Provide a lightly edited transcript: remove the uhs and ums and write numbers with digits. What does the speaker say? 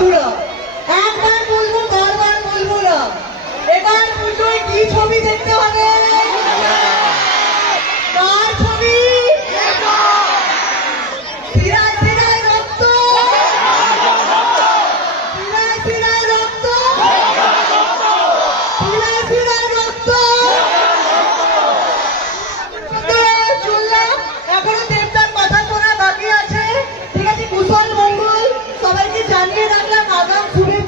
বন্ধুরা, একবার বলবো বারবার বলবো না, এবার পুজোয় কি ছবি দেখতে হবে